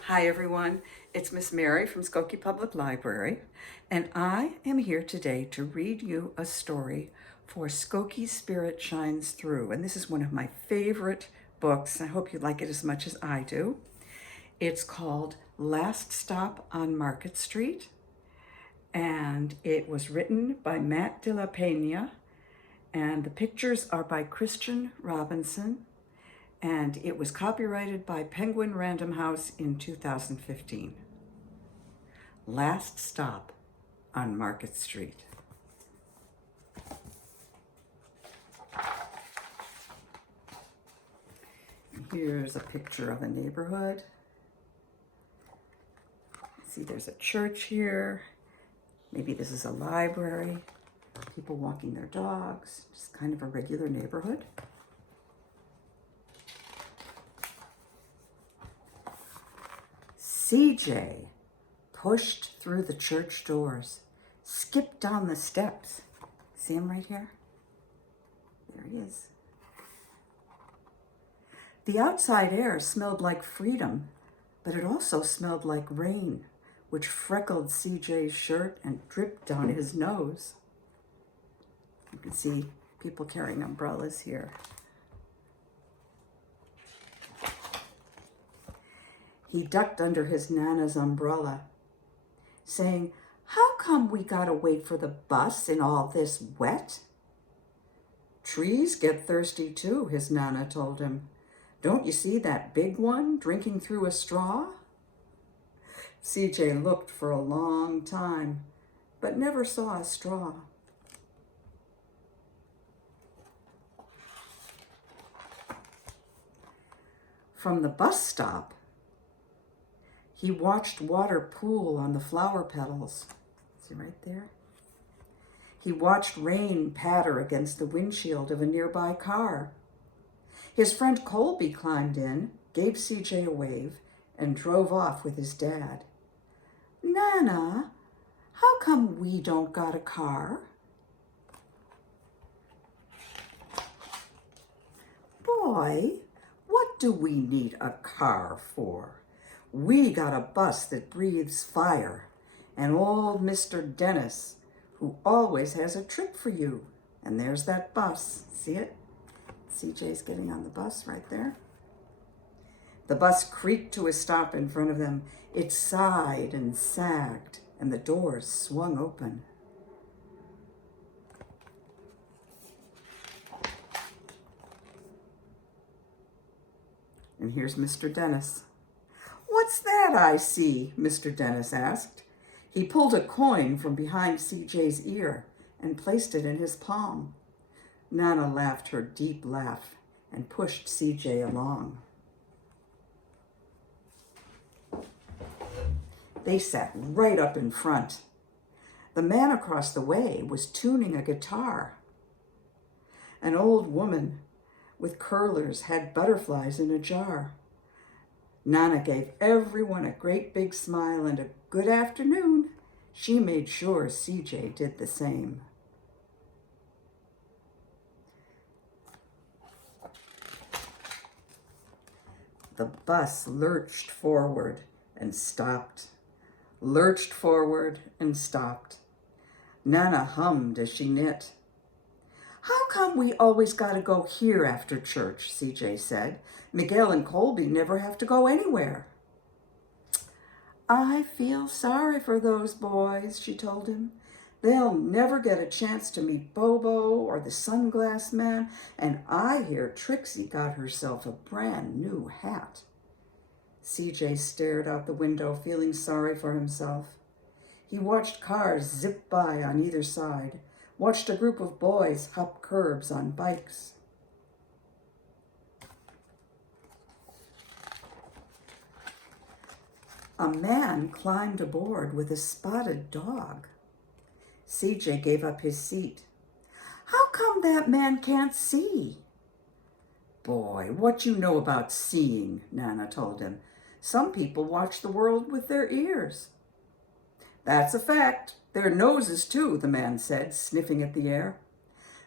Hi everyone, it's Miss Mary from Skokie Public Library, and I am here today to read you a story for Skokie Spirit Shines Through. And this is one of my favorite books. I hope you like it as much as I do. It's called Last Stop on Market Street, and it was written by Matt de la Peña, and the pictures are by Christian Robinson, and it was copyrighted by Penguin Random House in 2015. Last Stop on Market Street. Here's a picture of a neighborhood. See, there's a church here. Maybe this is a library. People walking their dogs. Just kind of a regular neighborhood. CJ pushed through the church doors, skipped down the steps. See him right here? There he is. The outside air smelled like freedom, but it also smelled like rain, which freckled CJ's shirt and dripped down his nose. You can see people carrying umbrellas here. He ducked under his Nana's umbrella, saying, "How come we gotta wait for the bus in all this wet?" "Trees get thirsty too," his Nana told him. "Don't you see that big one drinking through a straw?" CJ looked for a long time, but never saw a straw. From the bus stop, he watched water pool on the flower petals. See right there? He watched rain patter against the windshield of a nearby car. His friend Colby climbed in, gave CJ a wave, and drove off with his dad. "Nana, how come we don't got a car?" "Boy, what do we need a car for? We got a bus that breathes fire, and old Mr. Dennis, who always has a trick for you." And there's that bus. See it? CJ's getting on the bus right there. The bus creaked to a stop in front of them. It sighed and sagged, and the doors swung open. And here's Mr. Dennis. "What's that I see?" Mr. Dennis asked. He pulled a coin from behind CJ's ear and placed it in his palm. Nana laughed her deep laugh and pushed CJ along. They sat right up in front. The man across the way was tuning a guitar. An old woman with curlers had butterflies in a jar. Nana gave everyone a great big smile and a good afternoon. She made sure CJ did the same. The bus lurched forward and stopped, lurched forward and stopped. Nana hummed as she knit. "How come we always gotta go here after church?" CJ said. "Miguel and Colby never have to go anywhere." "I feel sorry for those boys," she told him. "They'll never get a chance to meet Bobo or the Sunglass Man, and I hear Trixie got herself a brand new hat." CJ stared out the window, feeling sorry for himself. He watched cars zip by on either side, watched a group of boys hop curbs on bikes. A man climbed aboard with a spotted dog. CJ gave up his seat. "How come that man can't see?" "Boy, what you know about seeing," Nana told him. "Some people watch the world with their ears." "That's a fact. Their noses, too," the man said, sniffing at the air.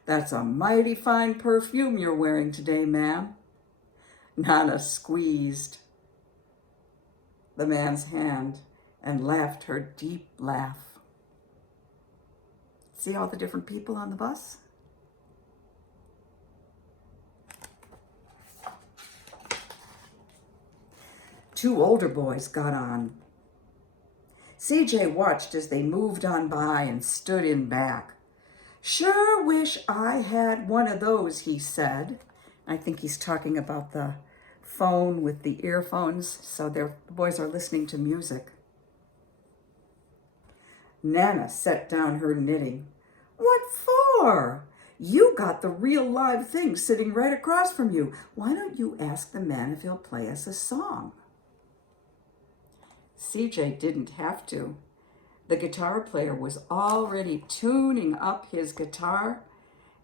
"That's a mighty fine perfume you're wearing today, ma'am." Nana squeezed. the man's hand and laughed her deep laugh. See all the different people on the bus? Two older boys got on. CJ watched as they moved on by and stood in back. "Sure wish I had one of those," he said. I think he's talking about the phone with the earphones, so the boys are listening to music. Nana set down her knitting. "What for? You got the real live thing sitting right across from you. Why don't you ask the man if he'll play us a song?" CJ didn't have to. The guitar player was already tuning up his guitar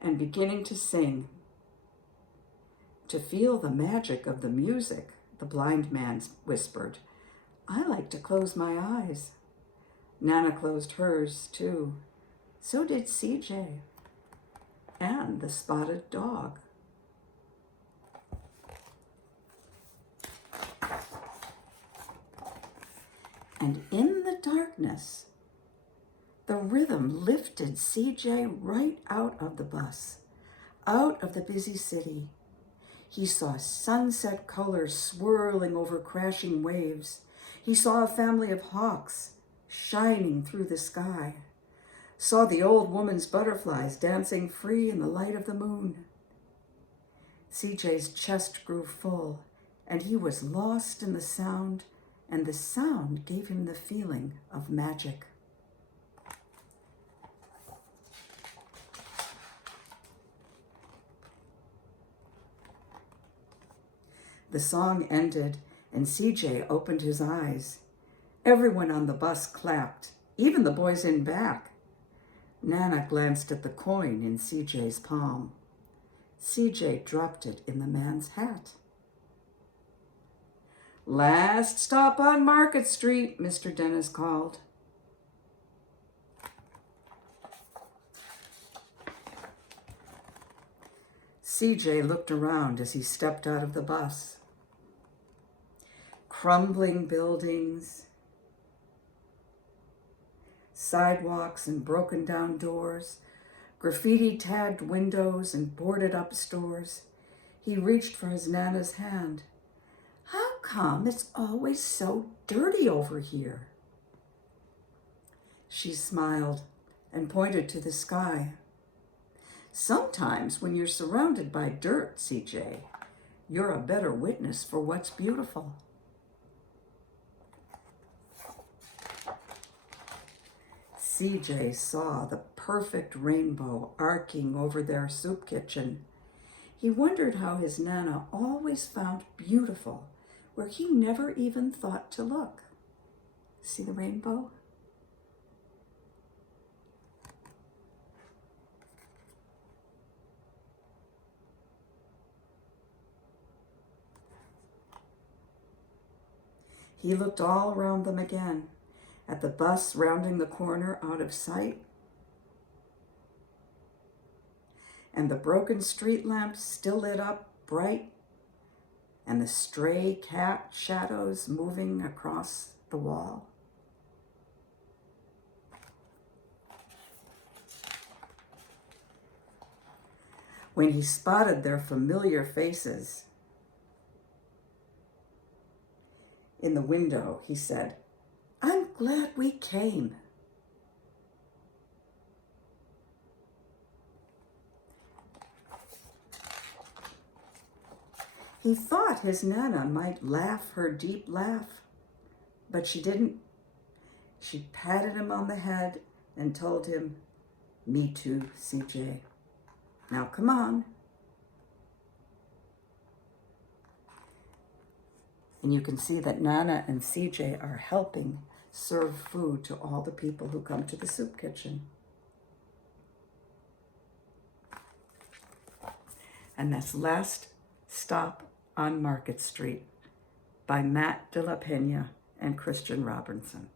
and beginning to sing. "To feel the magic of the music," the blind man whispered, "I like to close my eyes." Nana closed hers too. So did CJ and the spotted dog. And in the darkness, the rhythm lifted CJ right out of the bus, out of the busy city. He saw sunset colors swirling over crashing waves. He saw a family of hawks shining through the sky, saw the old woman's butterflies dancing free in the light of the moon. CJ's chest grew full, and he was lost in the sound, and the sound gave him the feeling of magic. The song ended, and CJ opened his eyes. Everyone on the bus clapped, even the boys in back. Nana glanced at the coin in CJ's palm. CJ dropped it in the man's hat. "Last stop on Market Street," Mr. Dennis called. CJ looked around as he stepped out of the bus. Crumbling buildings, sidewalks and broken down doors, graffiti-tagged windows and boarded-up stores. He reached for his Nana's hand. "How come it's always so dirty over here?" She smiled and pointed to the sky. "Sometimes when you're surrounded by dirt, CJ, you're a better witness for what's beautiful." CJ saw the perfect rainbow arcing over their soup kitchen. He wondered how his Nana always found beautiful where he never even thought to look. See the rainbow? He looked all around them again, at the bus rounding the corner out of sight, and the broken street lamps still lit up bright, and the stray cat shadows moving across the wall. When he spotted their familiar faces in the window, he said, "I'm glad we came." He thought his Nana might laugh her deep laugh, but she didn't. She patted him on the head and told him, "Me too, CJ. Now come on." And you can see that Nana and CJ are helping serve food to all the people who come to the soup kitchen. And that's Last Stop on Market Street by Matt de la Pena and Christian Robinson.